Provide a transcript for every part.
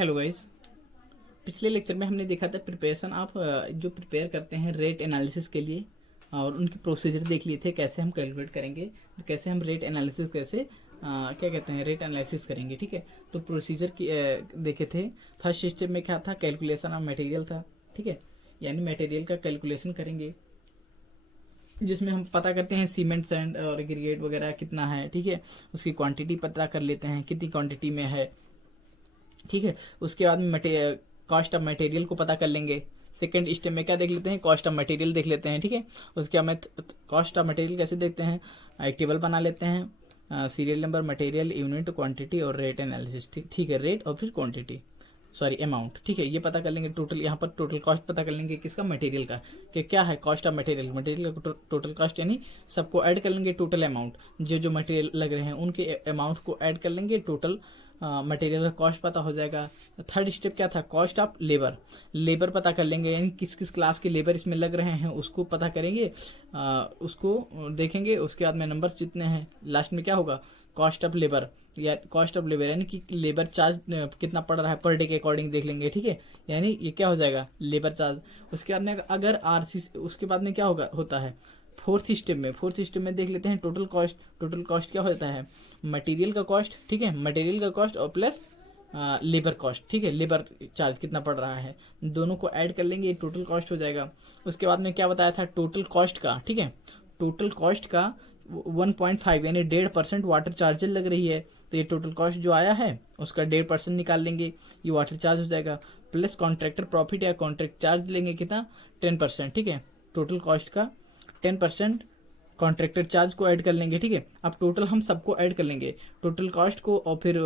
Hello guys. पिछले lecture में हमने देखा था प्रिपरेशन आप जो प्रिपेयर करते हैं रेट एनालिसिस के लिए, और उनके प्रोसीजर देख लिए थे, कैसे हम कैलकुलेट करेंगे, कैसे हम रेट एनालिसिस क्या कहते हैं रेट एनालिसिस करेंगे। ठीक है, तो प्रोसीजर की देखे थे। फर्स्ट स्टेप में क्या था, कैलकुलेशन ऑफ मटेरियल था। ठीक है, यानी मटेरियल का कैलकुलेशन करेंगे, जिसमें हम पता करते हैं सीमेंट सैंड और एग्रीगेट वगैरह कितना है। ठीक है, उसकी क्वांटिटी पता कर लेते हैं कितनी क्वांटिटी में है। ठीक है, उसके बाद में कॉस्ट ऑफ मटेरियल को पता कर लेंगे। सेकंड स्टेप में क्या देख लेते हैं, कॉस्ट ऑफ मटेरियल देख लेते हैं। ठीक है, उसके बाद में कॉस्ट ऑफ मटेरियल कैसे देखते हैं, एक टेबल बना लेते हैं, serial number, material, unit, quantity और रेट एनालिसिस। ठीक है, रेट और फिर क्वांटिटी, सॉरी अमाउंट। ठीक है, ये पता कर लेंगे टोटल, यहाँ पर टोटल कॉस्ट पता कर लेंगे किसका, मटेरियल का, कि क्या है कॉस्ट ऑफ मटेरियल, मटेरियल का टोटल कॉस्ट, यानी सबको ऐड कर लेंगे टोटल अमाउंट, जो जो मटेरियल लग रहे हैं उनके अमाउंट को ऐड कर लेंगे, टोटल मटेरियल का कॉस्ट पता हो जाएगा। थर्ड स्टेप क्या था, कॉस्ट ऑफ लेबर, लेबर पता कर लेंगे, यानी किस किस क्लास के लेबर इसमें लग रहे हैं उसको पता करेंगे, उसको देखेंगे। उसके बाद में नंबर्स जितने हैं, लास्ट में क्या होगा, कॉस्ट ऑफ लेबर, या कॉस्ट ऑफ लेबर यानी कि लेबर चार्ज कितना पड़ रहा है पर डे के अकॉर्डिंग देख लेंगे। ठीक है, यानी ये क्या हो जाएगा, लेबर चार्ज। उसके बाद में अगर आरसी, उसके बाद में क्या होता है, फोर्थ स्टेप में देख लेते हैं टोटल कॉस्ट। टोटल कॉस्ट क्या होता है, मटेरियल का कॉस्ट। ठीक है, मटेरियल का कॉस्ट और प्लस लेबर कॉस्ट। ठीक है, लेबर चार्ज कितना पड़ रहा है, दोनों को ऐड कर लेंगे, टोटल कॉस्ट हो जाएगा। उसके बाद में क्या बताया था, टोटल कॉस्ट का। ठीक है, टोटल कॉस्ट का 1.5 यानी 1.5% वाटर चार्ज लग रही है, तो ये टोटल कॉस्ट जो आया है उसका 1.5% निकाल लेंगे, ये वाटर चार्ज हो जाएगा। प्लस कॉन्ट्रैक्टर प्रॉफिट या कॉन्ट्रैक्ट चार्ज लेंगे कितना, 10%। ठीक है, टोटल कॉस्ट का 10% कॉन्ट्रैक्टर चार्ज को ऐड कर लेंगे। ठीक है, अब टोटल हम सबको ऐड कर लेंगे, टोटल कॉस्ट को और फिर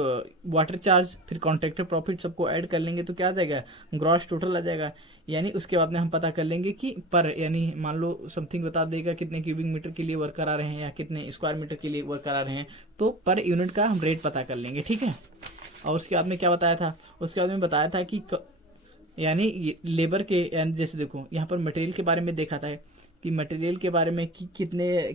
वाटर चार्ज, फिर कॉन्ट्रैक्टर प्रॉफिट सबको ऐड कर लेंगे, तो क्या आ जाएगा, ग्रॉस टोटल आ जाएगा। यानी उसके बाद में हम पता कर लेंगे कि पर, यानी मान लो समथिंग बता देगा कितने क्यूबिक मीटर के लिए वर्कर आ रहे हैं या कितने स्क्वायर मीटर के लिए वर्कर आ रहे हैं, तो पर यूनिट का हम रेट पता कर लेंगे। ठीक है, और उसके बाद में क्या बताया था, उसके बाद में बताया था कि यानी लेबर के, यानी जैसे देखो यहाँ पर मटेरियल के बारे में देखा था कि मटेरियल के बारे में कि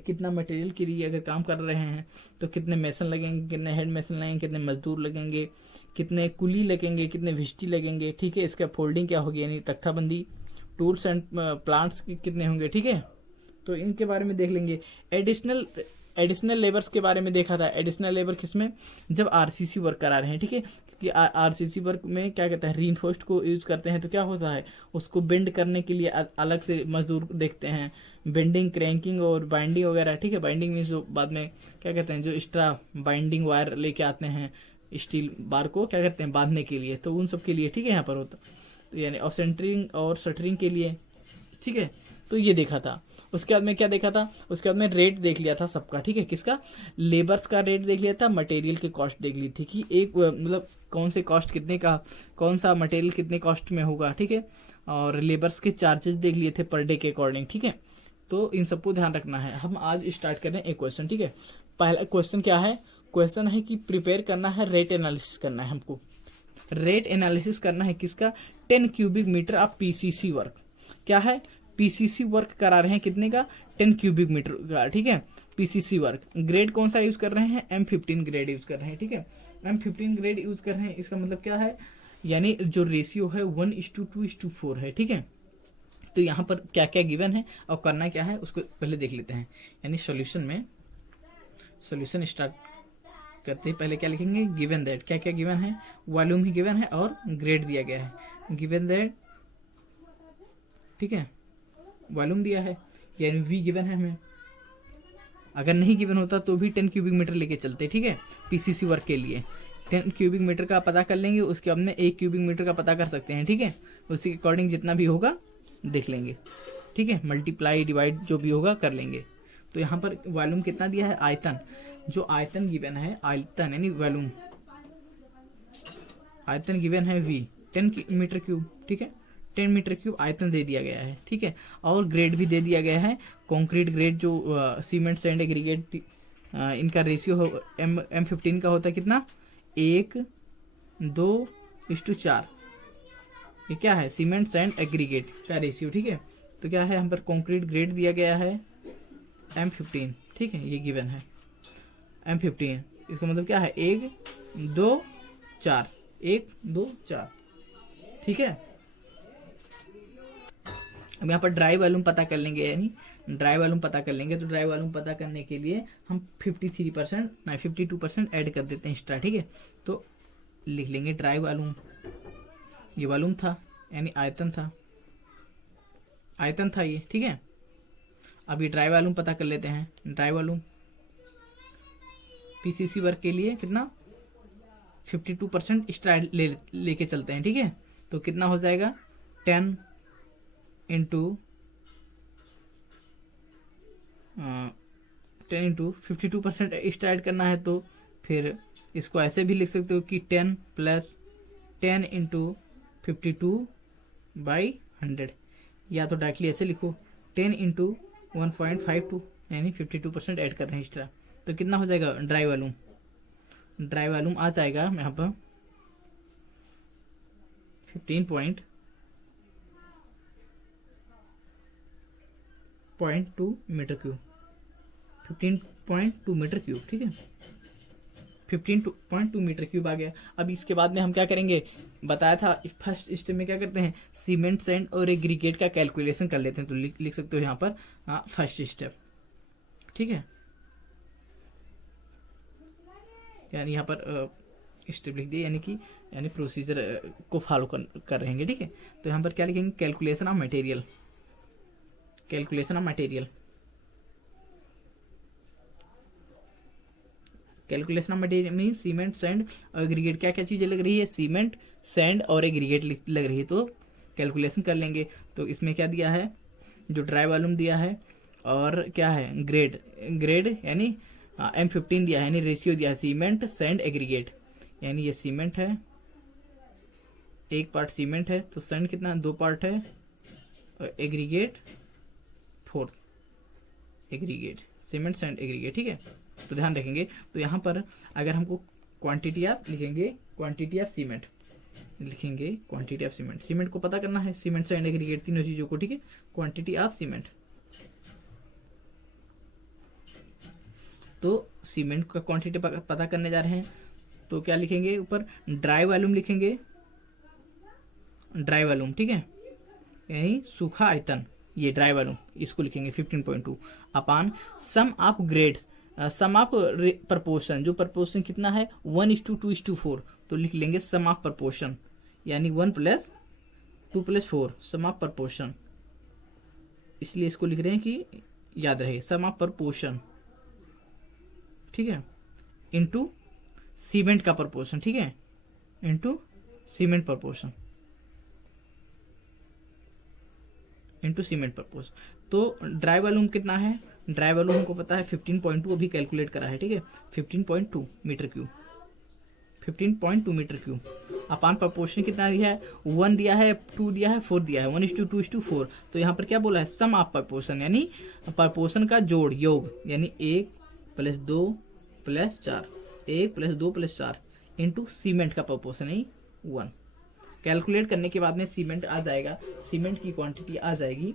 कितना मटेरियल के लिए अगर काम कर रहे हैं तो कितने मेसन लगेंगे, कितने हेड मेसन लगेंगे, कितने मजदूर लगेंगे, कितने कुली लगेंगे, कितने विस्टी लगेंगे। ठीक है, इसका फोल्डिंग क्या होगी, यानी तख्ताबंदी, टूल्स एंड प्लांट्स कितने होंगे। ठीक है, तो इनके बारे में देख लेंगे। एडिशनल लेबर्स के बारे में देखा था, एडिशनल लेबर किसमें, जब आरसीसी वर्क करा रहे हैं। ठीक है, क्योंकि आरसीसी वर्क में क्या कहते हैं, रीइंफोर्स्ड को यूज करते हैं, तो क्या होता है, उसको बेंड करने के लिए अलग से मजदूर देखते हैं, बेंडिंग, क्रैंकिंग और बाइंडिंग वगैरह। ठीक है, बाइंडिंग मीन्स जो बाद में क्या कहते हैं, जो एक्स्ट्रा बाइंडिंग वायर लेके आते हैं स्टील बार को क्या करते हैं बांधने के लिए, तो उन सब के लिए। ठीक है, यहाँ पर होता तो यानी और सेंटरिंग और शटरिंग के लिए। ठीक है, तो ये देखा था। उसके बाद में क्या देखा था, उसके बाद में रेट देख लिया था सबका। ठीक है, किसका, लेबर्स का रेट देख लिया था, मटेरियल की कॉस्ट देख ली थी कि एक मतलब कौन से कॉस्ट कितने का, कौन सा मटेरियल कितने कॉस्ट में होगा। ठीक है, और लेबर्स के चार्जेस देख लिए थे पर डे के अकॉर्डिंग। ठीक है, तो इन सबको ध्यान रखना है। हम आज स्टार्ट करें एक क्वेश्चन। ठीक है, पहला क्वेश्चन क्या है, क्वेश्चन है कि प्रिपेयर करना है, रेट एनालिसिस करना है हमको। रेट एनालिसिस करना है किसका, 10 cubic metre of PCC work. क्या है, पीसीसी वर्क करा रहे हैं कितने का, 10 क्यूबिक मीटर का। ठीक है, पीसीसी वर्क, ग्रेड कौन सा यूज कर रहे हैं, M15 ग्रेड यूज कर रहे हैं। ठीक है, M15 ग्रेड यूज कर रहे हैं, इसका मतलब क्या है, यानी जो रेशियो है 1:2:4 है। ठीक है, तो यहाँ पर क्या क्या गिवन है और करना क्या है उसको पहले देख लेते हैं। यानी सॉल्यूशन स्टार्ट करते ही पहले क्या लिखेंगे, गिवन दैट, क्या क्या गिवन है, वॉल्यूम ही गिवन है और ग्रेड दिया गया है, गिवन दैट। ठीक है, वॉल्यूम दिया है यानी V गिवन है हमें, अगर नहीं गिवन होता तो भी 10 क्यूबिक मीटर लेके चलते। ठीक है, पीसीसी वर्क के लिए 10 क्यूबिक मीटर का पता कर लेंगे, उसके बाद में 1 क्यूबिक मीटर का पता कर सकते हैं। ठीक है, उसके अकॉर्डिंग जितना भी होगा देख लेंगे। ठीक है, मल्टीप्लाई डिवाइड जो भी होगा कर लेंगे। तो यहाँ पर वॉल्यूम कितना दिया है, आयतन, जो आयतन गिवन है, आयतन यानी वॉल्यूम, आयतन गिवन है V 10 मीटर क्यूब। ठीक है, 10 मीटर क्यूब आयतन दे दिया गया है। ठीक है, और ग्रेड भी दे दिया गया है, कंक्रीट ग्रेड जो सीमेंट सैंड एग्रीगेट, इनका रेशियो हो M15 का होता है कितना, 1:2:4। ये क्या है, सीमेंट सैंड एग्रीगेट का रेशियो। ठीक है, तो क्या है, हम पर कंक्रीट ग्रेड दिया गया है M15। ठीक है, ये गिवन है M15, इसका मतलब क्या है, 1:2:4। 1 2 4, ठीक है। अब यहाँ पर ड्राई वॉल्यूम पता कर लेंगे, यानी ड्राई वॉल्यूम पता कर लेंगे। तो ड्राई वॉल्यूम पता करने के लिए हम 53% नहीं 52% ऐड कर देते हैं एक्स्ट्रा, ठीक है। तो लिख लेंगे ड्राई वॉल्यूम, ये वॉल्यूम था यानी आयतन था, आयतन था ये, ठीक है। अब ये ड्राई वॉल्यूम पता कर लेते हैं। ड्राई वॉल्यूम पीसीसी वर्क के लिए कितना 52% एक्स्ट्रा लेके चलते हैं, ठीक है। तो कितना हो जाएगा 10 इंटू 52% एक्स्ट्रा ऐड करना है। तो फिर इसको ऐसे भी लिख सकते हो कि 10 प्लस 10 इंटू 52/100, या तो डायरेक्टली ऐसे लिखो 10 इंटू 1.52, यानी 52% ऐड कर रहे हैं एक्स्ट्रा। तो कितना हो जाएगा ड्राई वॉल्यूम, ड्राई वॉल्यूम आ जाएगा यहाँ पर 15.2 मीटर क्यूब, 15.2 मीटर क्यूब, ठीक है। 15.2 मीटर क्यूब आ गया। अब इसके बाद में हम क्या करेंगे, बताया था फर्स्ट स्टेप में क्या करते हैं, सीमेंट सैंड और एग्रीगेट का कैलकुलेशन कर लेते हैं। तो लिख सकते हो यहाँ पर फर्स्ट स्टेप, ठीक है। यानी यहाँ पर स्टेप लिख दिए, यानी प्रोसीजर को फॉलो कर रहेंगे, ठीक है। तो यहाँ पर क्या लिखेंगे, calculation of material, calculation of material, calculation of material mean cement sand और एग्रीगेट, क्या क्या चीज़ें लग रही है, सीमेंट सैंड और एग्रीगेट लग रही है। तो कैलकुलेशन कर लेंगे। तो इसमें क्या दिया है, जो ड्राई वॉल्यूम दिया है और क्या है ग्रेड यानी M15 दिया है, यानी रेशियो दिया है सीमेंट सैंड एग्रीगेट, यानी ये सीमेंट है, 1 पार्ट सीमेंट है, तो सैंड कितना 2 पार्ट है, और aggregate 4 aggregate, cement sand aggregate, ठीक है। तो ध्यान रखेंगे। तो यहाँ पर अगर हमको क्वांटिटी ऑफ लिखेंगे, क्वांटिटी ऑफ सीमेंट लिखेंगे, क्वांटिटी ऑफ सीमेंट, सीमेंट को पता करना है, सीमेंट सैंड एग्रीगेट तीनों चीज़ों को, ठीक है। क्वांटिटी ऑफ सीमेंट, तो सीमेंट का क्वांटिटी पता करने जा रहे हैं। तो क्या लिखेंगे, ऊपर ड्राई वॉल्यूम लिखेंगे, ड्राई वॉल्यूम, ठीक है, यानी सूखा आयतन, ये ड्राई वॉल्यूम, इसको लिखेंगे 15.2 upon sum of grades, sum of proportion, जो प्रपोर्शन कितना है 1:2:4, तो लिख लेंगे सम ऑफ प्रपोर्शन, यानी 1 + 2 + 4 सम ऑफ प्रपोर्शन, इसलिए इसको लिख रहे हैं कि याद रहे सम ऑफ प्रपोर्शन, ठीक है, इनटू सीमेंट का प्रपोर्शन, ठीक है, into cement proportion, into cement proportion. तो ड्राई वॉल्यूम कितना है, ड्राई वॉल्यूम हमको पता है 15.2, अभी कैलकुलेट करा है, ठीक है, 15.2 metre cube, 15.2 metre cube upon proportion कितना दिया है, 1 दिया है, 2 दिया है, 4 दिया है, 1:2:4। तो यहाँ पर क्या बोला है, सम ऑफ प्रपोर्शन, यानी प्रपोर्शन का जोड़, योग, यानी 1 + 2 + 4, 1 + 2 + 4 इंटू सीमेंट का प्रपोर्शन है 1। कैलकुलेट करने के बाद में सीमेंट आ जाएगा, सीमेंट की क्वांटिटी आ जाएगी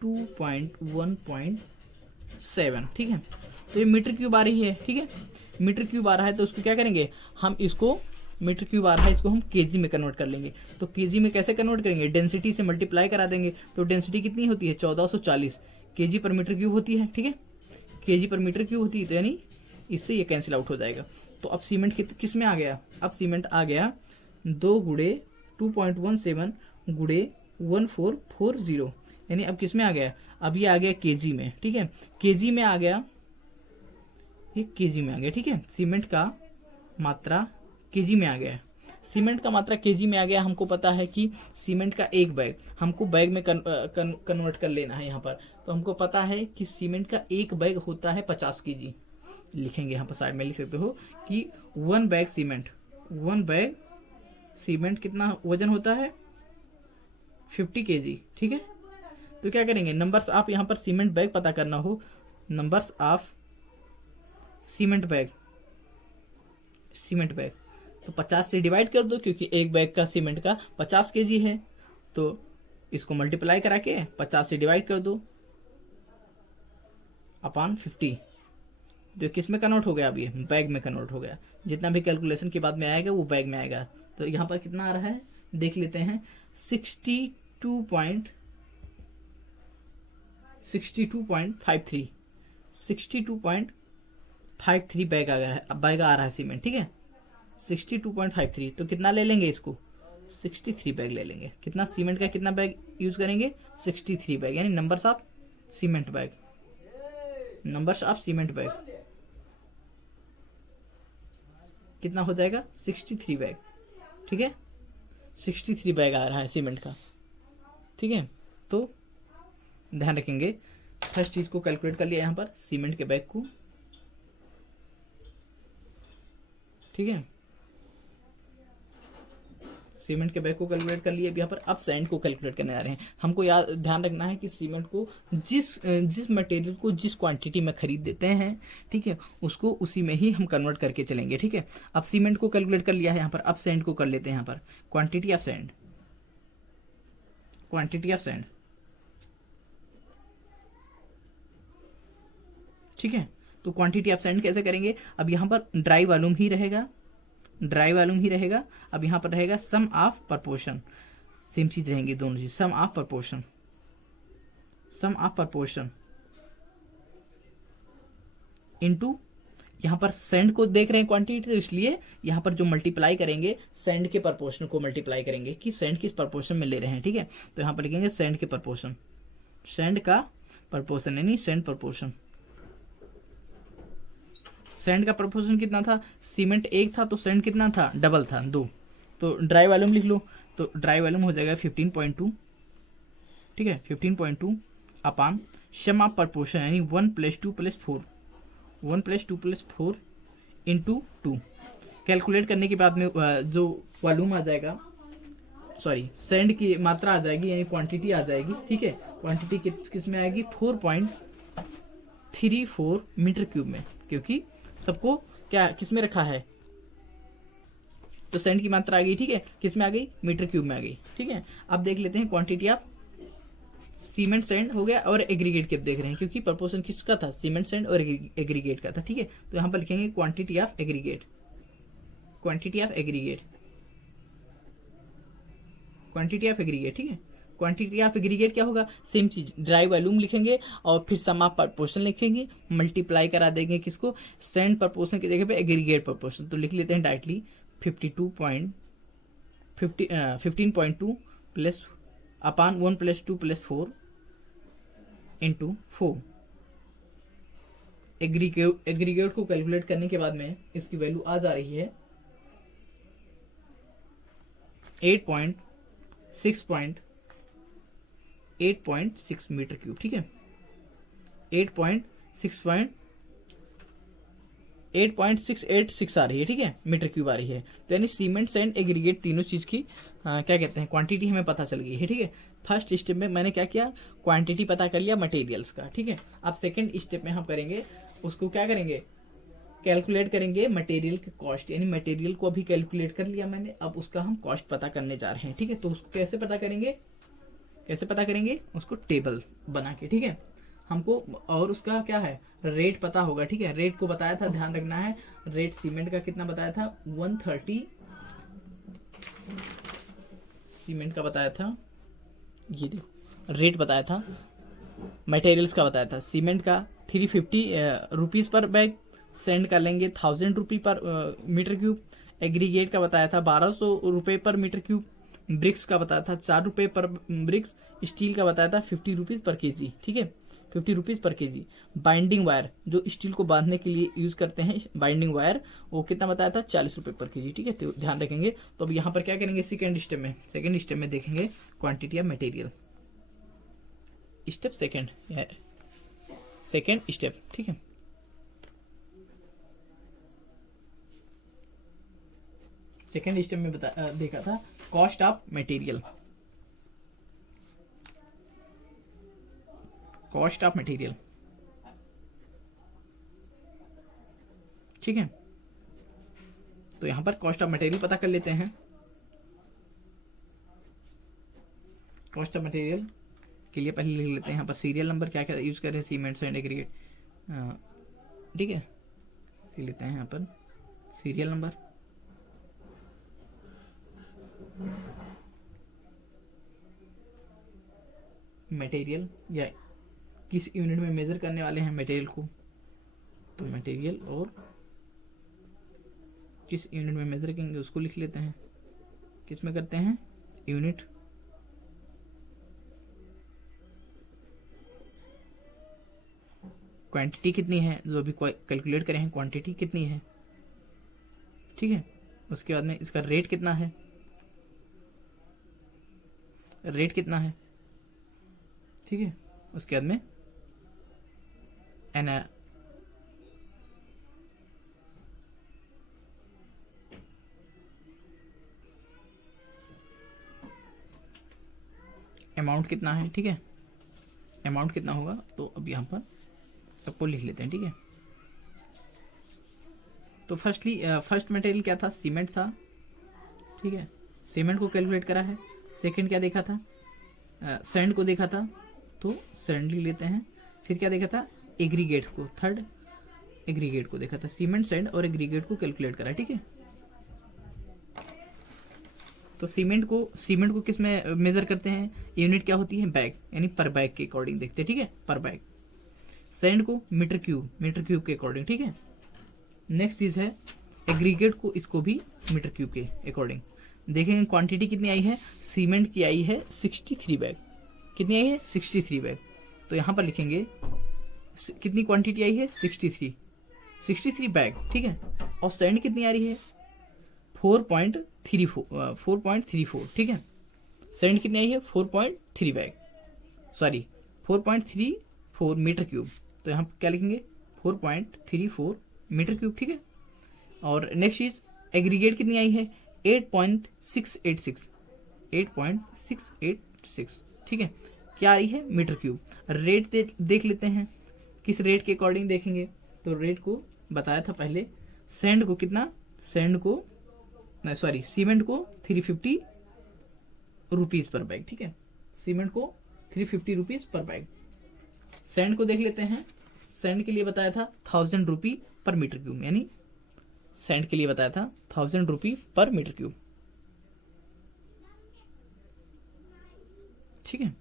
2.1.7, ठीक है। तो ये मीटर क्यूब आ रही है, ठीक है, मीटर क्यूब आ रहा है। तो उसको क्या करेंगे हम, इसको मीटर क्यूब आ रहा है, इसको हम केजी में कन्वर्ट कर लेंगे। तो केजी में कैसे कन्वर्ट करेंगे, डेंसिटी से मल्टीप्लाई करा देंगे। तो डेंसिटी कितनी होती है 1440 केजी पर मीटर क्यूब होती है, ठीक है, केजी पर मीटर क्यूब होती है। तो यानी इससे ये कैंसिल आउट हो जाएगा। तो अब सीमेंट किस में आ गया, अब सीमेंट आ गया 2 × 2.17 × 1440, यानी अब किस में आ गया, अब ये आ गया केजी में, ठीक है, केजी में आ गया, ये केजी में आ गया, ठीक है। सीमेंट का मात्रा केजी में आ गया, सीमेंट का मात्रा केजी में आ गया। हमको पता है कि सीमेंट का एक बैग, हमको बैग में कन्वर्ट कर लेना है यहाँ पर। तो हमको पता है कि सीमेंट का एक बैग होता है 50 केजी, लिखेंगे यहाँ पर साइड में लिख सकते हो कि 1 बैग सीमेंट, 1 बैग सीमेंट कितना वजन होता है 50 केजी, ठीक है। तो क्या करेंगे, नंबर्स ऑफ, यहाँ पर सीमेंट बैग पता करना हो, numbers of cement bag, cement bag, तो 50 से डिवाइड कर दो, क्योंकि एक बैग का सीमेंट का 50 केजी है। तो इसको मल्टीप्लाई करा के 50 से डिवाइड कर दो अपान 50, जो किस में कन्वर्ट हो गया, अब ये बैग में कन्वर्ट हो गया। जितना भी कैलकुलेशन के बाद में आएगा वो बैग में आएगा। तो यहाँ पर कितना आ रहा है देख लेते हैं, 62.53 बैग आ रहा है सीमेंट, ठीक है। 62.53 तो कितना ले लेंगे इसको, 63 बैग ले लेंगे। कितना सीमेंट का कितना बैग यूज करेंगे, 63 बैग, यानी numbers of cement bag, numbers of cement bag कितना हो जाएगा, 63 बैग, ठीक है। 63 बैग आ रहा है सीमेंट का, ठीक है। तो ध्यान रखेंगे, फर्स्ट चीज को कैलकुलेट कर लिया यहाँ पर सीमेंट के बैग को, ठीक है। सीमेंट के बैग को कैलकुलेट कर लिए। अब यहाँ पर अब सैंड को कैलकुलेट करने जा रहे हैं। हमको याद ध्यान रखना है कि सीमेंट को जिस मटेरियल को जिस क्वांटिटी में खरीद देते हैं, ठीक है, उसको उसी में ही हम कन्वर्ट करके चलेंगे, ठीक है। अब सीमेंट को कैलकुलेट कर लिया है यहाँ पर, अब सैंड को कर लेते हैं। यहाँ पर क्वांटिटी ऑफ सैंड, ठीक है। तो क्वांटिटी ऑफ सैंड कैसे करेंगे, अब यहाँ पर ड्राई वॉल्यूम ही रहेगा, अब यहाँ पर रहेगा सम ऑफ प्रपोर्शन, सेम चीज रहेंगी दोनों चीज, सम ऑफ प्रपोर्शन इनटू, यहाँ पर सैंड को देख रहे हैं क्वांटिटी, तो इसलिए यहाँ पर जो मल्टीप्लाई करेंगे सैंड के प्रपोर्शन को मल्टीप्लाई करेंगे कि सैंड किस प्रपोर्शन में ले रहे हैं, ठीक है। तो यहाँ पर लिखेंगे सैंड का प्रपोर्शन यानी सैंड प्रपोर्शन। सैंड का प्रपोर्शन कितना था, सीमेंट 1 था तो सैंड कितना था, डबल था, 2। तो ड्राई वॉल्यूम लिख लो, तो ड्राई वॉल्यूम हो जाएगा 15.2, ठीक है। 15.2 अपान सम ऑफ प्रपोर्शन यानी 1 + 2 + 4 इंटू 2। कैलकुलेट करने के बाद में जो वॉल्यूम आ जाएगा, सॉरी सैंड की मात्रा आ जाएगी यानी क्वांटिटी आ जाएगी, ठीक है। क्वांटिटी किस में आएगी, 4.34 मीटर क्यूब में, क्योंकि सबको क्या किस में रखा है, तो सैंड की मात्रा आ गई, ठीक है, किस में आ गई, मीटर क्यूब में आ गई, ठीक है। अब देख लेते हैं क्वांटिटी ऑफ सीमेंट सैंड हो गया और एग्रीगेट के देख रहे हैं, क्योंकि प्रपोर्शन किसका था, सीमेंट सैंड और एग्रीगेट का था, ठीक है। तो यहाँ पर लिखेंगे क्वांटिटी ऑफ एग्रीगेट, ठीक है। क्वांटिटी ऑफ एग्रीगेट क्या होगा, सेम चीज, ड्राई वॉल्यूम लिखेंगे और फिर सम ऑफ प्रपोर्शन लिखेंगे, मल्टीप्लाई करा देंगे किसको, सैंड प्रपोर्शन की जगह पे एग्रीगेट प्रपोर्शन। तो लिख लेते हैं डायरेक्टली 15.2 प्लस अपान 1 + 2 + 4 इंटू 4। एग्रीगेट को कैलकुलेट करने के बाद में इसकी वैल्यू आ जा रही है 8.6 मीटर क्यूब, ठीक है। 8.686 आ रही है, ठीक है, मीटर क्यूब आ रही है। तो यानी सीमेंट सैंड एग्रीगेट तीनों चीज की क्या कहते हैं, क्वांटिटी हमें पता चल गई है, ठीक है। फर्स्ट स्टेप में मैंने क्या किया, क्वांटिटी पता कर लिया मटेरियल्स का, ठीक है। अब सेकंड स्टेप में हम करेंगे, उसको क्या करेंगे, कैलकुलेट करेंगे मटेरियल की कॉस्ट, यानी मटेरियल को अभी कैलकुलेट कर लिया मैंने, अब उसका हम कॉस्ट पता करने जा रहे हैं, ठीक है। तो उसको कैसे पता करेंगे, उसको टेबल बना के, ठीक है। हमको और उसका क्या है, रेट पता होगा, ठीक है। रेट को बताया था, ध्यान रखना है, रेट सीमेंट का कितना बताया था, 130, सीमेंट का बताया था, ये देखो रेट बताया था, मटेरियल्स का बताया था, सीमेंट का 350 रुपीज़ पर बैग, सैंड का लेंगे 1000 रुपये पर मीटर क्यूब, एग्रीगेट का बताया था 1200 रुपये पर मीटर क्यूब, ब्रिक्स का बताया था 4 रुपये पर ब्रिक्स, स्टील का बताया था 50 रुपीज़ पर केजी, ठीक है, 50 रुपीज़ पर केजी। बाइंडिंग वायर, जो स्टील को बांधने के लिए यूज़ करते हैं बाइंडिंग वायर, वो कितना बताया था, 40 रुपये पर केजी, ठीक है। तो ध्यान रखेंगे। तो अब यहाँ पर क्या करेंगे, सेकेंड स्टेप में देखेंगे quantity of material, step second step, ठीक है। सेकेंड स्टेप में देखा था कॉस्ट ऑफ मटेरियल, ठीक है। तो यहां पर कॉस्ट ऑफ मटेरियल पता कर लेते हैं। कॉस्ट ऑफ मटेरियल के लिए पहले लिख लेते हैं यहाँ पर सीरियल नंबर क्या क्या यूज कर रहे हैं, सीमेंट सैंड एग्रीगेट, ठीक है। लिख लेते हैं यहाँ पर सीरियल नंबर, मटेरियल या किस यूनिट में मेजर करने वाले हैं मटेरियल को, तो मटेरियल और किस यूनिट में मेजर करेंगे उसको लिख लेते हैं। किस में करते हैं, यूनिट। क्वांटिटी कितनी है, जो अभी कैलकुलेट करें हैं क्वांटिटी कितनी है, ठीक है। उसके बाद में इसका रेट कितना है, रेट कितना है, ठीक है। उसके बाद में एन अमाउंट कितना है, ठीक है। अमाउंट कितना होगा, तो अब यहाँ पर सबको लिख लेते हैं, ठीक है। तो फर्स्ट मटेरियल क्या था, सीमेंट था, ठीक है। सीमेंट को कैलकुलेट करा है। सेकंड क्या देखा था, सैंड को देखा था, तो सैंड लिख लेते हैं। फिर क्या देखा था, एग्रीगेट्स को, थर्ड एग्रीगेट को देखा था। सीमेंट, सैंड और एग्रीगेट को कैलकुलेट करा, ठीक है। तो सीमेंट को किस में मेजर करते हैं, यूनिट क्या होती है, बैग, यानी पर बैग के अकॉर्डिंग देखते हैं, ठीक है, पर बैग। सैंड को मीटर क्यूब के अकॉर्डिंग, ठीक है। नेक्स्ट चीज है एग्रीगेट को, इसको भी मीटर क्यूब के अकॉर्डिंग देखेंगे। क्वांटिटी कितनी आई है, सीमेंट की आई है 63 बैग। कितनी आई है, 63 बैग। तो यहाँ पर लिखेंगे कितनी क्वांटिटी आई है, 63 बैग, ठीक है। और सैंड कितनी आ रही है, 4.34, ठीक है। सैंड कितनी आई है, 4.3 बैग, सॉरी 4.34 मीटर क्यूब। तो यहाँ क्या लिखेंगे, 4.34 मीटर क्यूब, ठीक है। और नेक्स्ट चीज एग्रीगेट कितनी आई है, 8.686, ठीक है। क्या आई है, मीटर क्यूब। रेट देख लेते हैं, किस रेट के अकॉर्डिंग देखेंगे, तो रेट को बताया था पहले। सैंड को कितना, सीमेंट को 350 रुपीज़ पर बैग, ठीक है। सीमेंट को 350 रुपीज़ पर बैग। सैंड को देख लेते हैं। सैंड के लिए बताया था 1000 रुपी पर मीटर क्यूब, यानी सैंड के लिए बताया था 1000 रुपी पर मीटर क्यूब, ठीक है।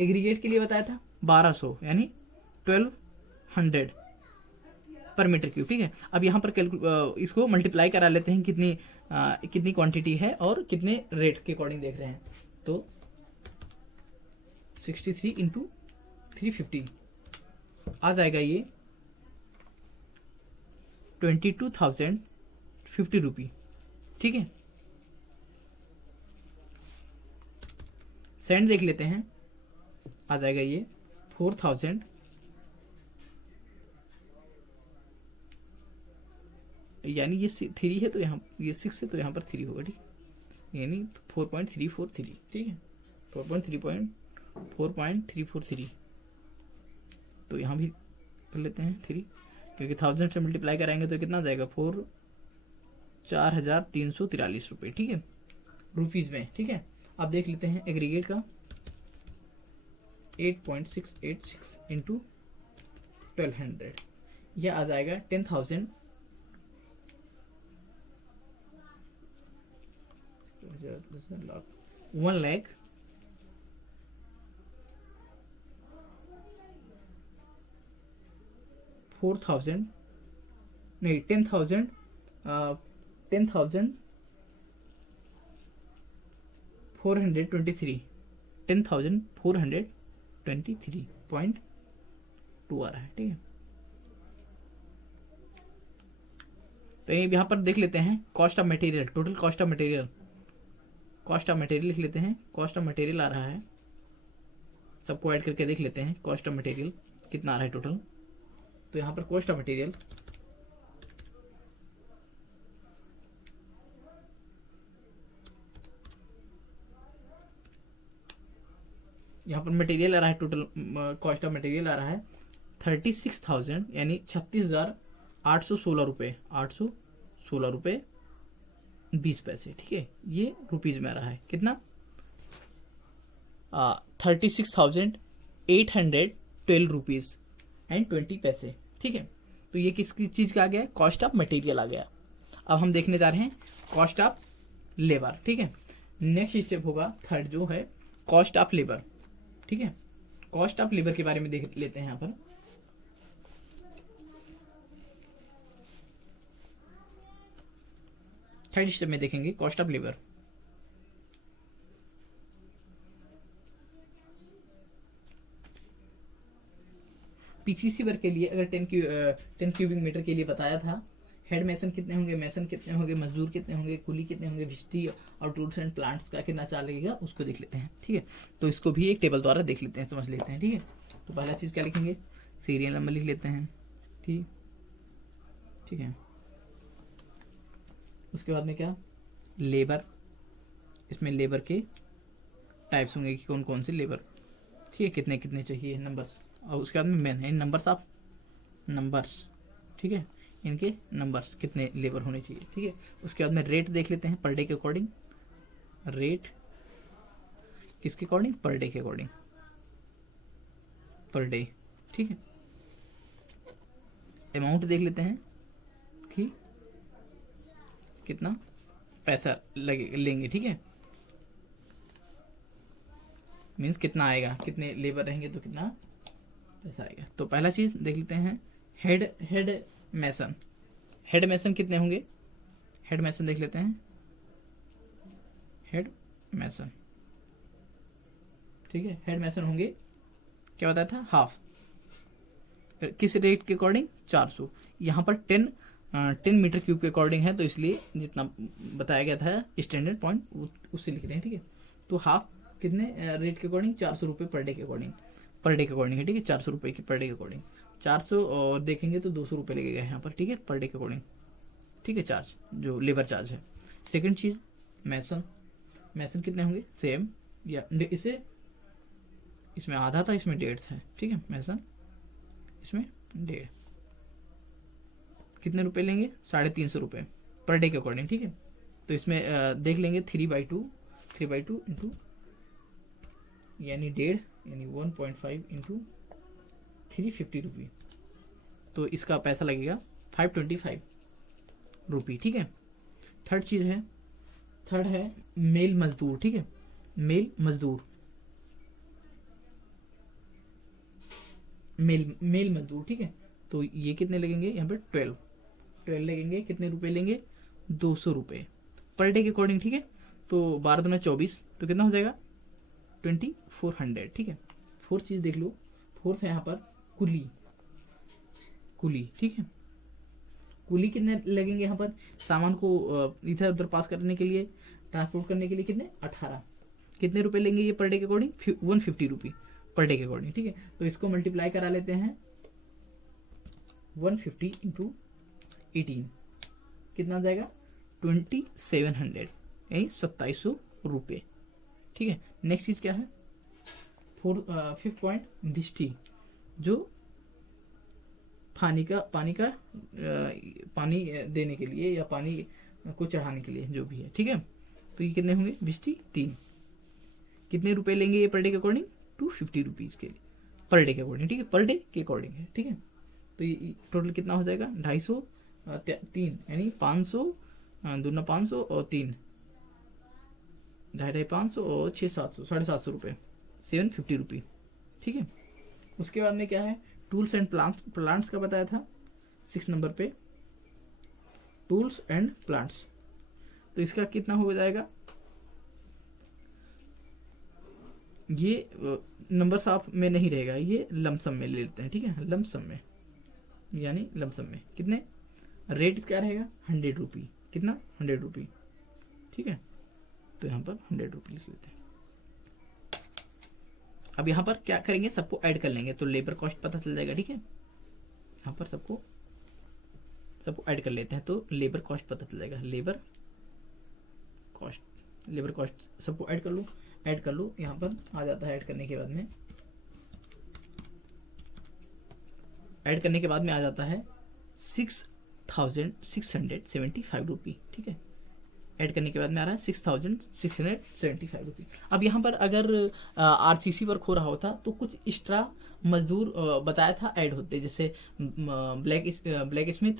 एग्रीगेट के लिए बताया था 1200, यानी 1200 पर मीटर क्यूब, ठीक है। अब यहाँ पर इसको मल्टीप्लाई करा लेते हैं, कितनी क्वांटिटी है और कितने रेट के अकॉर्डिंग देख रहे हैं। तो 63 इंटू 350 आ जाएगा ये 22,050 रुपी, ठीक है। सैंड देख लेते हैं, आ जाएगा ये 4000, यानी ये 3 है तो यहाँ, ये 6 है तो यहाँ पर 3 होगा, ठीक, यानी 4.343, ठीक है। 4.343, तो यहाँ भी कर लेते हैं 3, क्योंकि 1000 से मल्टीप्लाई कराएंगे तो कितना जाएगा, 4,343 रुपये, ठीक है, रुपीज़ में, ठीक है। अब देख लेते हैं एग्रीगेट का 8.686 इंटू 1200, यह आ जाएगा 10,000, 1,00,000 4,000 नहीं 10,000 10,423 10,423.2 आ रहा है, ठीक है। तो यहाँ पर देख लेते हैं cost of material, total cost of material लिख लेते हैं। कॉस्ट ऑफ मटेरियल आ रहा है, सबको ऐड करके देख लेते हैं कॉस्ट ऑफ मटेरियल कितना आ रहा है टोटल। तो यहाँ पर कॉस्ट ऑफ मटेरियल यहाँ पर मटेरियल आ रहा है, टोटल कॉस्ट ऑफ मटेरियल आ रहा है 36,000, यानी 36,816 रुपये, 816 रुपये 20 पैसे, ठीक है। ये रुपीज़ में आ रहा है कितना, 36,812 रुपीज़ एंड 20 पैसे, ठीक है। तो ये किसकी चीज़ का आ गया, कॉस्ट ऑफ मटेरियल आ गया। अब हम देखने जा रहे हैं कॉस्ट ऑफ लेबर। ठीक है, नेक्स्ट स्टेप होगा थर्ड जो है कॉस्ट ऑफ लेबर। ठीक है, कॉस्ट ऑफ लेबर के बारे में देख लेते हैं यहाँ पर। थर्ड स्टेप में देखेंगे cost of labour. PCC work के लिए अगर 10 क्यूबिक मीटर के लिए बताया था, हेड मैसन कितने होंगे, मैसन कितने होंगे, मजदूर कितने होंगे, कुली कितने होंगे, विस्टी और टूल्स एंड प्लांट्स का कितना चार्ज लगेगा उसको देख लेते हैं। ठीक है, तो इसको भी एक टेबल द्वारा देख लेते हैं, समझ लेते हैं। ठीक है, तो पहला चीज़ क्या लिखेंगे, सीरियल नंबर लिख लेते हैं। ठीक है, उसके बाद में क्या, लेबर। इसमें लेबर के टाइप्स होंगे कि कौन कौन से लेबर, ठीक है, कितने कितने चाहिए नंबर्स। और उसके बाद में मेन है नंबर्स ऑफ नंबर्स। ठीक है, इनके नंबर्स कितने लेबर होने चाहिए। ठीक है, उसके बाद में रेट देख लेते हैं पर डे के अकॉर्डिंग। रेट किसके अकॉर्डिंग, पर डे के अकॉर्डिंग, पर डे। ठीक है, अमाउंट देख लेते हैं कि कितना पैसा लेंगे। ठीक है, मीन्स कितना आएगा, कितने लेबर रहेंगे तो कितना पैसा आएगा। तो पहला चीज़ देख लेते हैं हेड मैसन। हेड मैसन कितने होंगे, हेड मैसन देख लेते हैं, हेड मैसन। ठीक है, हेड मैसन होंगे, क्या बताया था, हाफ। किस रेट के अकॉर्डिंग, 400। यहाँ पर 10 मीटर क्यूब के अकॉर्डिंग है, तो इसलिए जितना बताया गया था स्टैंडर्ड पॉइंट उससे लिख रहे हैं। ठीक है, तो हाफ कितने रेट के अकॉर्डिंग, 400 रुपये पर डे के अकॉर्डिंग, पर डे के अकॉर्डिंग है। ठीक है, 400 रुपये की पर डे के अकॉर्डिंग, 400 और देखेंगे तो 200 रुपये लगेगा यहाँ पर। ठीक है, पर डे के अकॉर्डिंग। ठीक है, चार्ज जो लेबर चार्ज है। सेकंड चीज़ मैसन, मैसन कितने होंगे, सेम, या इसे इसमें आधा था, इसमें 1.5 है। ठीक है, मैसन इसमें 1.5, कितने रुपए लेंगे, 350 रुपये पर डे के अकॉर्डिंग। ठीक है, तो इसमें देख लेंगे 3/2 इंटू यानी 1.5 यानी 1.5 इंटू 350 रुपये, तो इसका पैसा लगेगा 525 रुपये। ठीक है, थर्ड है मेल मजदूर। ठीक है, मेल मजदूर, मेल मजदूर। ठीक है, तो ये कितने लगेंगे, यहाँ पे 12 लगेंगे। कितने रुपए लेंगे, 200 रुपये पर डे के अकॉर्डिंग। ठीक है, तो 12 दूना 24, तो कितना हो जाएगा 2400। ठीक है, फोर्थ चीज़ देख लो, फोर्थ है यहाँ पर कुली। ठीक है, कुली कितने लगेंगे यहाँ पर, सामान को इधर उधर पास करने के लिए, ट्रांसपोर्ट करने के लिए कितने, 18। कितने रुपए लेंगे ये पर डे के अकॉर्डिंग, 150 रुपये पर डे के अकॉर्डिंग। ठीक है, तो इसको मल्टीप्लाई करा लेते हैं, 150 इंटू 18 कितना आ जाएगा, 2700 यानी 2700 रुपये। ठीक है, नेक्स्ट चीज़ क्या है, फिफ्थ पॉइंट विस्टी, जो पानी देने के लिए या पानी को चढ़ाने के लिए जो भी है। ठीक है, तो ये कितने होंगे, विस्टी 3। कितने रुपए लेंगे ये पर डे के अकॉर्डिंग, 250 रुपीज़ के लिए पर डे के अकॉर्डिंग। ठीक है, पर डे के अकॉर्डिंग है। ठीक है, तो ये टोटल कितना हो जाएगा, 250 3 यानी 500 दूना 500 और 3 250 500 और 6 700 750 रुपये, 750 रुपये। ठीक है, उसके बाद में क्या है, टूल्स एंड प्लांट्स का बताया था 6 नंबर पे, टूल्स एंड प्लांट्स। तो इसका कितना हो जाएगा, ये नंबर्स ऑफ में नहीं रहेगा, ये लमसम में ले लेते हैं। ठीक है, लमसम में यानी लमसम में कितने, रेट क्या रहेगा 100 रुपये, कितना 100 रुपये। ठीक है, तो यहाँ पर 100 रुपये लिख लेते हैं। अब यहाँ पर क्या करेंगे, सबको ऐड कर लेंगे तो लेबर कॉस्ट पता चल जाएगा। ठीक है, यहाँ पर सबको ऐड कर लेते हैं तो लेबर कॉस्ट पता चल जाएगा। लेबर कॉस्ट सबको ऐड कर लो, यहाँ पर आ जाता है। ऐड करने के बाद में आ जाता है 6675 रुपये। ठीक है, ऐड करने के बाद में आ रहा है 6,675 रुपये। अब यहाँ पर अगर RCC वर्क हो रहा होता तो कुछ एक्स्ट्रा मजदूर बताया था ऐड होते, जैसे ब्लैक स्मिथ,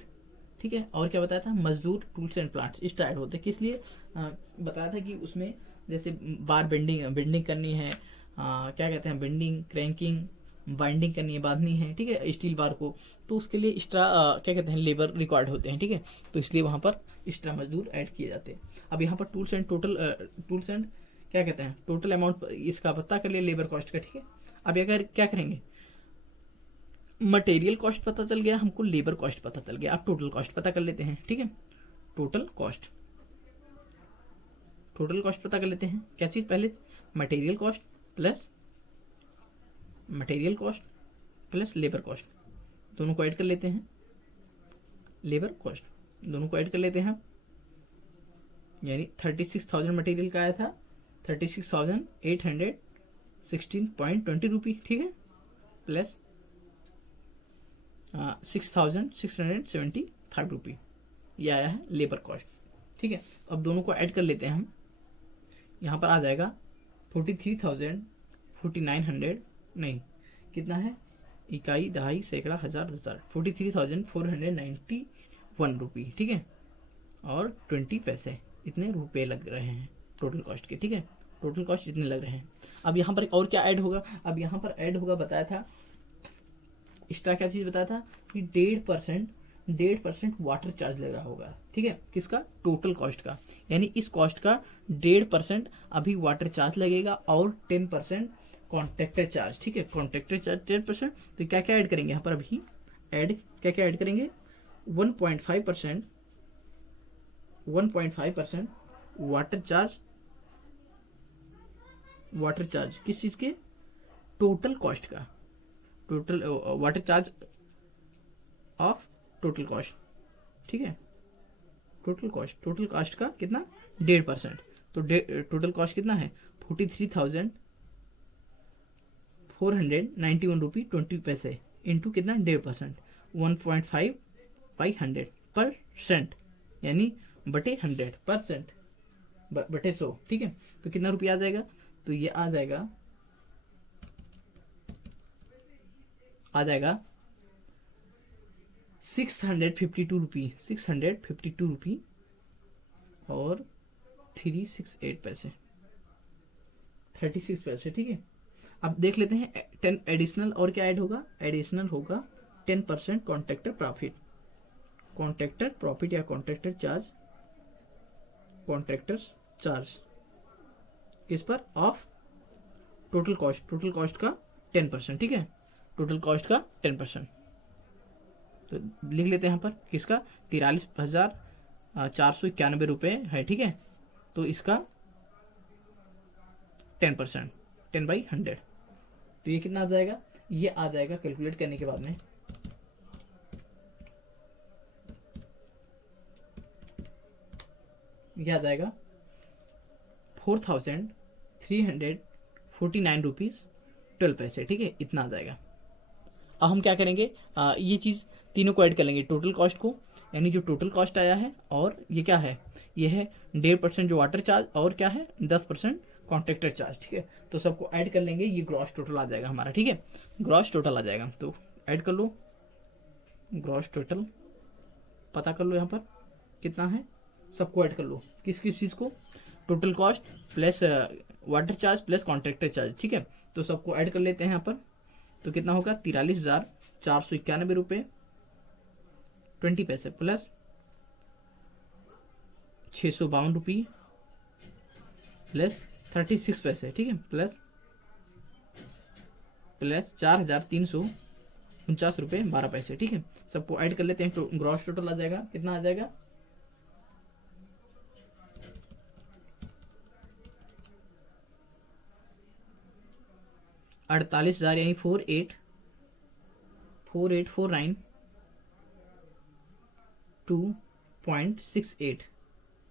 ठीक है, और क्या बताया था, मजदूर, tools and plants extra add होते। किस लिए बताया था कि उसमें जैसे बार बेंडिंग करनी है, क्या कहते हैं, बेंडिंग, क्रैंकिंग, बाइंडिंग करनी है, बांधनी है, ठीक है, स्टील बार को, तो उसके लिए एक्स्ट्रा क्या कहते हैं, लेबर रिक्वायर्ड होते हैं, ठीक है, तो इसलिए वहाँ पर एक्स्ट्रा मजदूर ऐड किए जाते हैं। अब यहाँ पर टूल्स एंड क्या कहते हैं, टोटल अमाउंट इसका पता कर लिया लेबर कॉस्ट का, ठीक है। अब अगर क्या करेंगे, मटेरियल कॉस्ट पता चल गया हमको, लेबर कॉस्ट पता चल गया, अब टोटल कॉस्ट पता कर लेते हैं, ठीक है। टोटल कॉस्ट पता कर लेते हैं। क्या चीज़, पहले material cost plus labour cost, दोनों को ऐड कर लेते हैं, लेबर कॉस्ट दोनों को ऐड कर लेते हैं, यानी 36,000 मटेरियल का आया था, 36,816.20 रुपी, ठीक है, प्लस 6,675 रुपी, ये आया है लेबर कॉस्ट, ठीक है। अब दोनों को ऐड कर लेते हैं हम, यहाँ पर आ जाएगा 43,000 नहीं, कितना है, इकाई, दहाई, सैकड़ा, हज़ार, 43,491 रुपी, ठीक है, और 20 पैसे, इतने रुपए लग रहे हैं टोटल कॉस्ट के, ठीक है, टोटल कॉस्ट इतने लग रहे हैं। अब यहाँ पर और क्या ऐड होगा, अब यहाँ पर ऐड होगा, बताया था एक्स्ट्रा क्या चीज़ बताया था कि 1.5% वाटर चार्ज लग रहा होगा, ठीक है, किसका, टोटल कॉस्ट का, यानी इस कॉस्ट का 1.5% अभी वाटर चार्ज लगेगा और 10% कॉन्ट्रैक्टर चार्ज, ठीक है, कॉन्ट्रैक्टर चार्ज 10%। तो क्या क्या ऐड करेंगे यहाँ पर, अभी क्या क्या ऐड करेंगे, 1.5% वाटर चार्ज किस चीज़ के, टोटल कॉस्ट का, total water charge of total cost, ठीक है, टोटल कॉस्ट का कितना, 1.5%, तो टोटल कॉस्ट कितना है, 43,491 रुपी 20 पैसे इंटू कितना, 1.5%, 1.5/100%, यानी बटे 100%, बटे 100, ठीक है, तो कितना रुपया आ जाएगा, तो ये आ जाएगा 652 रुपी और 36 पैसे, ठीक है। अब देख लेते हैं 10 एडिशनल और क्या ऐड होगा, एडिशनल होगा 10% कॉन्ट्रैक्टर प्रॉफिट या कॉन्ट्रैक्टर चार्ज किस पर, ऑफ टोटल कॉस्ट का 10%, ठीक है, टोटल कॉस्ट का 10%, तो लिख लेते हैं यहाँ पर किसका, 43,491 रुपये है, ठीक है, तो इसका 10%, 10/100, तो ये कितना आ जाएगा, ये आ जाएगा कैलकुलेट करने के बाद में, ये आ जाएगा 4,349 रुपीज़ 12 पैसे, ठीक है, इतना आ जाएगा। अब हम क्या करेंगे, ये चीज़ तीनों को ऐड कर लेंगे, टोटल कॉस्ट को, यानी जो टोटल कॉस्ट आया है, और ये क्या है, ये है 1.5% जो वाटर चार्ज, और क्या है 10% कॉन्ट्रैक्टर चार्ज, ठीक है, तो सबको ऐड कर लेंगे, ये ग्रॉस टोटल आ जाएगा हमारा, ठीक है, ग्रॉस टोटल आ जाएगा, तो ऐड कर लो, ग्रॉस टोटल पता कर लो, यहाँ पर कितना है, सबको ऐड कर लो, किस चीज़ को, total cost plus water charge plus contractor charge, ठीक है, तो सबको ऐड कर लेते हैं यहाँ पर, तो कितना होगा, 43,491 रुपये 20 पैसे प्लस 652 रुपये प्लस 36 पैसे, ठीक है, प्लस 4,349 रुपये 12 पैसे, ठीक है, सबको ऐड कर लेते हैं, तो ग्रॉस टोटल आ जाएगा, कितना आ जाएगा, 48,000 यानी 48,492.68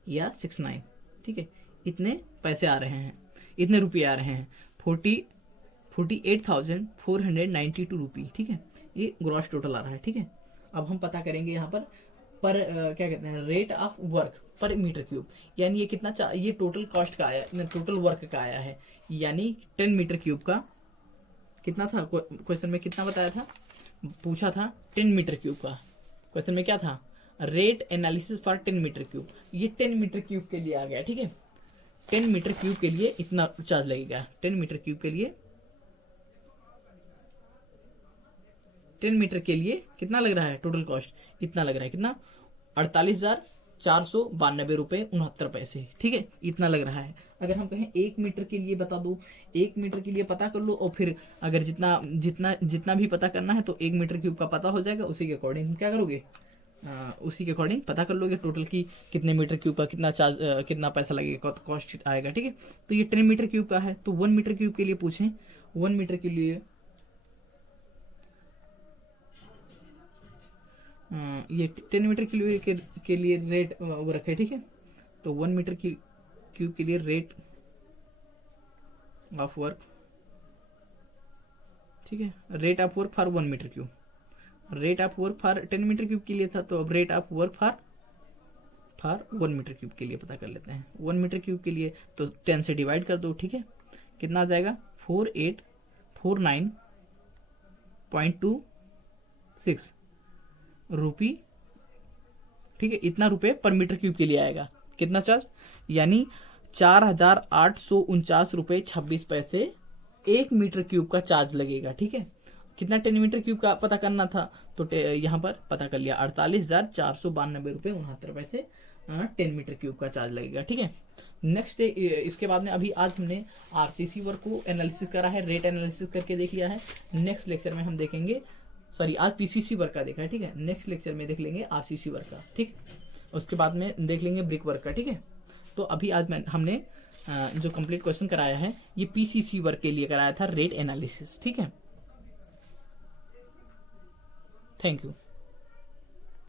या 69, ठीक है, इतने पैसे आ रहे हैं, इतने रुपये आ रहे हैं, 48,492 रुपी, ठीक है, ये ग्रॉस टोटल आ रहा है, ठीक है। अब हम पता करेंगे यहाँ पर क्या कहते हैं, रेट ऑफ वर्क पर मीटर क्यूब, यानी ये कितना ये टोटल कॉस्ट का आया, टोटल वर्क का आया है, यानी 10 मीटर क्यूब का कितना था, क्वेश्चन में कितना बताया था, पूछा था 10 मीटर क्यूब का, क्वेश्चन में क्या था, rate analysis for 10 metre cube, ये 10 मीटर क्यूब के लिए आ गया, ठीक है। 10 मीटर क्यूब के लिए इतना चार्ज लगेगा, 10 मीटर क्यूब के लिए, 10 मीटर के लिए कितना लग रहा है, टोटल कॉस्ट इतना लग रहा है, कितना 48,492 रुपये 69 पैसे, ठीक है, इतना लग रहा है। अगर हम कहें 1 मीटर के लिए बता दो, 1 मीटर के लिए पता कर लो, और फिर अगर जितना जितना जितना भी पता करना है तो 1 मीटर क्यूब का पता हो जाएगा, उसी के अकॉर्डिंग क्या करोगे, उसी के अकॉर्डिंग पता कर लोगे टोटल की कितने मीटर क्यूब का कितना चार्ज, कितना पैसा लगेगा, कॉस्ट आएगा, ठीक है। तो ये 10 मीटर क्यूब का है, तो 1 मीटर क्यूब के लिए पूछें, 1 मीटर के लिए ये 10 मीटर के लिए रेट वो रखे, ठीक है। तो 1 मीटर क्यूब के लिए रेट ऑफ वर्क, ठीक है, rate of work for 1 metre cube, rate of work for 10 metre cube के लिए था, तो अब rate of work for 1 metre cube के लिए पता कर लेते हैं। 1 मीटर क्यूब के लिए तो 10 से डिवाइड कर दो, ठीक है, कितना आ जाएगा 4849.26 रुपी, ठीक है, इतना रुपए पर मीटर क्यूब के लिए आएगा, कितना चार्ज, यानी 4,849 रुपये 26 पैसे 1 मीटर क्यूब का चार्ज लगेगा, ठीक है। कितना 10 मीटर क्यूब का पता करना था, तो यहाँ पर पता कर लिया, 48,492 रुपये 69 पैसे 10 मीटर क्यूब का चार्ज लगेगा, ठीक है। नेक्स्ट इसके बाद में अभी आज हमने आरसीसी वर्क को एनालिसिस करा है, रेट एनालिसिस करके देख लिया है। नेक्स्ट लेक्चर में हम देखेंगे, सॉरी आज पीसीसी वर्क का देखा है, ठीक है, नेक्स्ट लेक्चर में देख लेंगे आरसीसी वर्क का, ठीक, उसके बाद में देख लेंगे ब्रिक वर्क का, ठीक है। तो अभी आज हमने जो कंप्लीट क्वेश्चन कराया है ये पीसीसी वर्क के लिए कराया था, रेट एनालिसिस, ठीक है। Thank you.